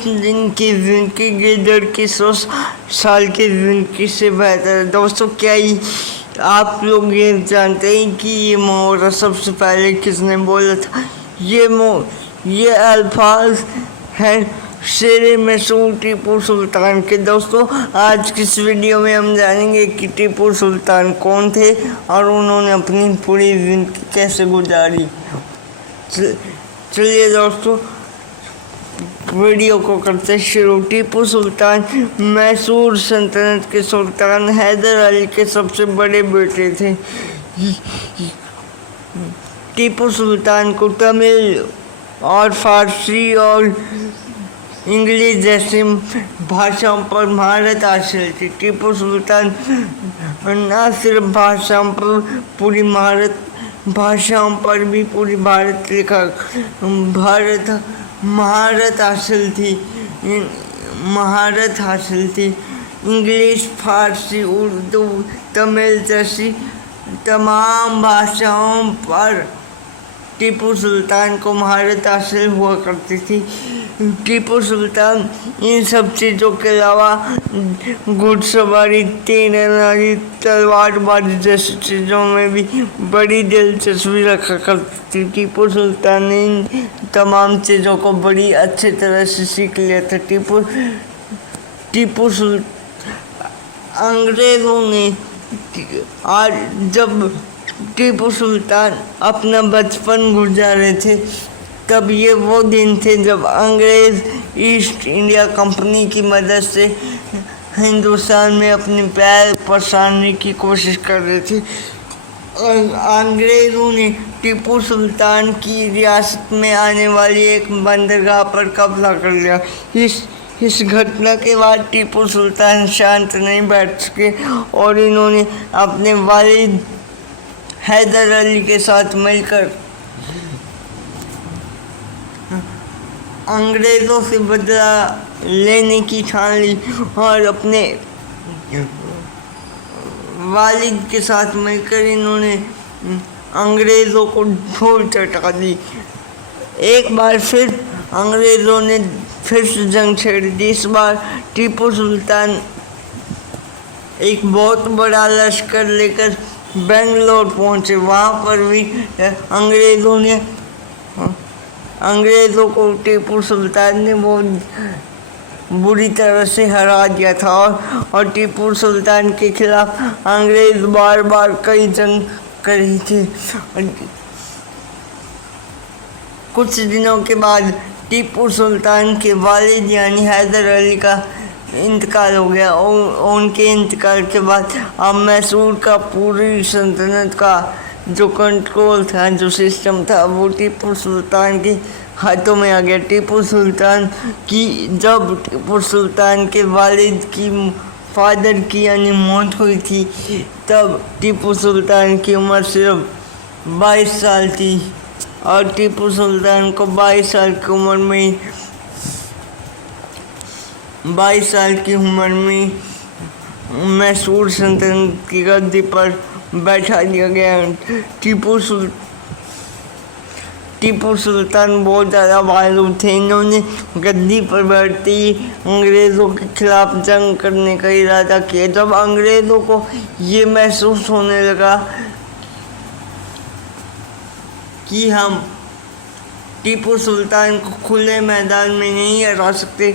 एक दिन की जिंदगी गिरधर की 100 साल की जिंदगी से बेहतर है। दोस्तों, क्या ही आप लोग ये जानते हैं कि ये मुहावरा सबसे पहले किसने बोला था? ये अल्फाज है शेर मशहूर टीपू सुल्तान के। दोस्तों, आज की इस वीडियो में हम जानेंगे कि टीपू सुल्तान कौन थे और उन्होंने अपनी पूरी जिंदगी कैसे गुजारी। चलिए दोस्तों, वीडियो को करते शुरू। टीपू सुल्तान मैसूर सल्तनत के सुल्तान हैदर अली के सबसे बड़े बेटे थे। टीपू सुल्तान को तमिल और फारसी और इंग्लिश जैसी भाषाओं पर महारत हासिल थी। टीपू सुल्तान न सिर्फ भाषाओं पर पूरी भाषाओं पर भी पूरी महारत हासिल थी। इंग्लिश, फारसी, उर्दू, तमिल जैसी तमाम भाषाओं पर टीपू सुल्तान को महारत हासिल हुआ करती थी। टीपू सुल्तान इन सब चीज़ों के अलावा घुड़सवारी, तीरंदाजी, तलवारबाजी जैसी चीज़ों में भी बड़ी दिलचस्पी रखा करती थी। टीपू सुल्तान ने इन तमाम चीज़ों को बड़ी अच्छी तरह से सीख लिया था। अंग्रेज़ों ने जब टीपू सुल्तान अपना बचपन गुजारे थे, तब ये वो दिन थे जब अंग्रेज़ ईस्ट इंडिया कंपनी की मदद से हिंदुस्तान में अपने पैर पसारने की कोशिश कर रहे थे। अंग्रेज़ों ने टीपू सुल्तान की रियासत में आने वाली एक बंदरगाह पर कब्जा कर लिया। इस घटना के बाद टीपू सुल्तान शांत नहीं बैठ सके और इन्होंने अपने वालिद हैदर अली के साथ मिलकर अंग्रेज़ों से बदला लेने की ठान ली और अपने वालिद के साथ मिलकर इन्होंने अंग्रेज़ों को धूल चटा दी। एक बार फिर अंग्रेज़ों ने फिर से जंग छेड़ दी। इस बार टीपू सुल्तान एक बहुत बड़ा लश्कर लेकर बेंगलोर पहुंचे। वहाँ पर भी अंग्रेज़ों को टीपू सुल्तान ने बहुत बुरी तरह से हरा दिया था और टीपू सुल्तान के खिलाफ अंग्रेज़ बार बार कई जंग करी थी। कुछ दिनों के बाद टीपू सुल्तान के वालिद यानी हैदर अली का इंतकाल हो गया। उनके इंतकाल के बाद अब मैसूर का पूरी सल्तनत का जो कंट्रोल था, जो सिस्टम था, वो टीपू सुल्तान के हाथों में आ गया। जब टीपू सुल्तान के वालिद की फादर की यानी मौत हुई थी, तब टीपू सुल्तान की उम्र सिर्फ 22 साल थी और टीपू सुल्तान को 22 साल की उम्र में मैसूर सल्तनत की गद्दी पर बैठा दिया गया। टीपू सुल्तान बहुत ज़्यादा बारूद थे। इन्होंने गद्दी पर बैठते ही अंग्रेज़ों के खिलाफ जंग करने का इरादा किया। जब अंग्रेज़ों को ये महसूस होने लगा कि हम टीपू सुल्तान को खुले मैदान में नहीं हरा सकते,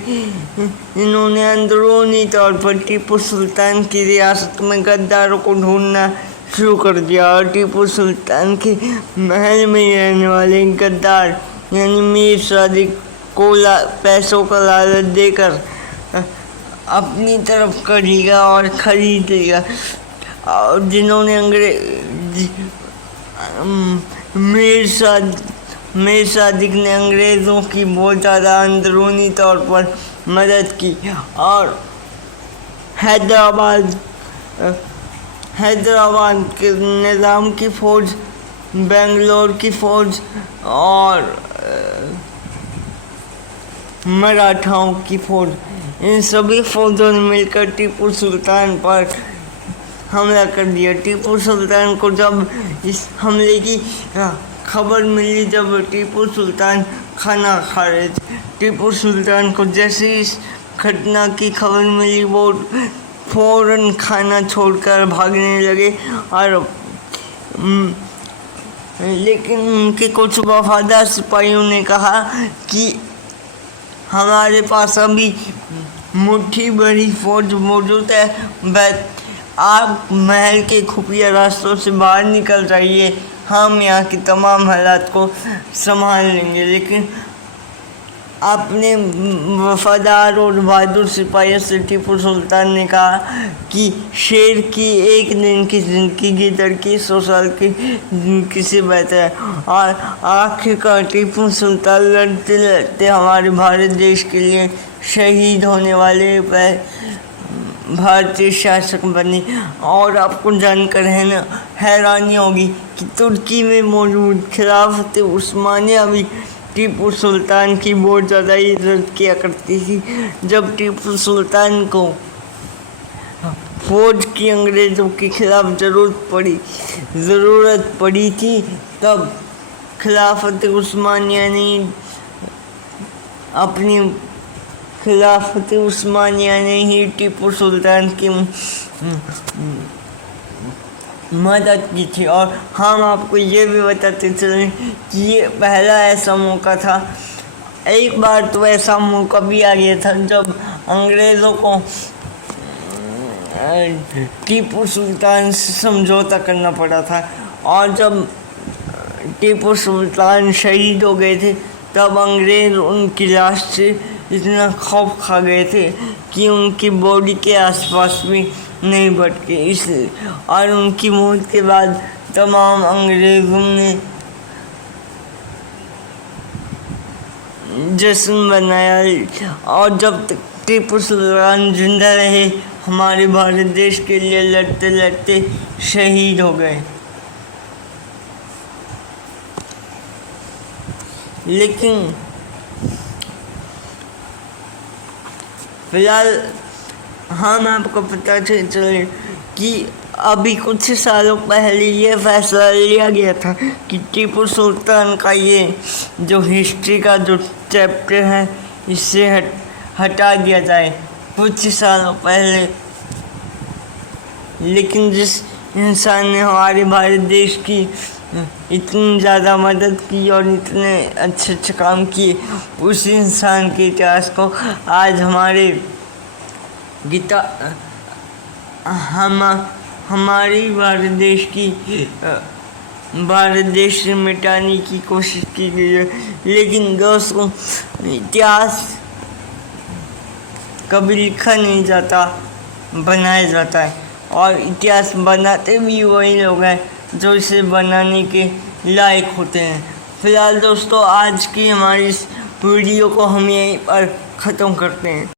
इन्होंने अंदरूनी तौर पर टीपू सुल्तान की रियासत में गद्दारों को ढूंढना शुरू कर दिया और टीपू सुल्तान के महल में रहने वाले गद्दार यानी मीर सादिक को पैसों का लालच देकर अपनी तरफ कर लिया और खरीद लिया। और जिन्होंने मीर सादिक ने अंग्रेज़ों की बहुत ज़्यादा अंदरूनी तौर पर मदद की और हैदराबाद के निज़ाम की फ़ौज, बेंगलोर की फ़ौज और मराठाओं की फ़ौज, इन सभी फ़ौजों ने मिलकर टीपू सुल्तान पर हमला कर दिया। टीपू सुल्तान को जब इस हमले की खबर मिली, जब टीपू सुल्तान खाना खा रहे थे, टीपू सुल्तान को जैसे इस घटना की खबर मिली वो फौरन खाना छोड़कर भागने लगे और लेकिन उनके कुछ वफादार सिपाहियों ने कहा कि हमारे पास अभी मुट्ठी भरी फौज मौजूद है, आप महल के खुफिया रास्तों से बाहर निकल जाइए, हम यहाँ की तमाम हालात को संभाल लेंगे। लेकिन अपने वफादार और बहादुर सिपाहियों से टीपू सुल्तान ने कहा कि शेर की एक दिन की ज़िंदगी गिद्ध की 100 साल की ज़िंदगी से बेहतर है। और आखिरकार टीपू सुल्तान लड़ते लड़ते हमारे भारत देश के लिए शहीद होने वाले भारतीय शासक बने। और आपको जानकर हैरानी होगी कि तुर्की में मौजूद खिलाफत उस्मानिया भी टीपू सुल्तान की बहुत ज़्यादा इज्जत किया करती थी। जब टीपू सुल्तान को फौज की अंग्रेज़ों के खिलाफ ज़रूरत पड़ी थी तब खिलाफत उस्मानिया ने ही टीपू सुल्तान की मदद की थी। और हम आपको ये भी बताते चलें कि ये पहला ऐसा मौका था। एक बार तो ऐसा मौका भी आ गया था जब अंग्रेज़ों को टीपू सुल्तान से समझौता करना पड़ा था। और जब टीपू सुल्तान शहीद हो गए थे तब अंग्रेज़ उनकी लाश से इतना खौफ खा गए थे कि उनकी बॉडी के आसपास भी नहीं भटके। इसलिए और उनकी मौत के बाद तमाम अंग्रेज़ों ने जश्न मनाया। और जब तक टीपू सुल्तान जिंदा रहे हमारे भारत देश के लिए लड़ते लड़ते शहीद हो गए। लेकिन फिलहाल हम आपको पता चले कि अभी कुछ सालों पहले ये फैसला लिया गया था कि टीपू सुल्तान का ये जो हिस्ट्री का जो चैप्टर है इससे हटा दिया जाए कुछ सालों पहले। लेकिन जिस इंसान ने हमारे भारत देश की इतनी ज़्यादा मदद की और इतने अच्छे काम किए उस इंसान के इतिहास को आज हमारी भारत देश से मिटाने की कोशिश की गई है। लेकिन दोस्तों इतिहास कभी लिखा नहीं जाता, बनाया जाता है। और इतिहास बनाते भी वही लोग हैं जो इसे बनाने के लायक होते हैं। फिलहाल दोस्तों आज की हमारी इस वीडियो को हम यहीं पर ख़त्म करते हैं।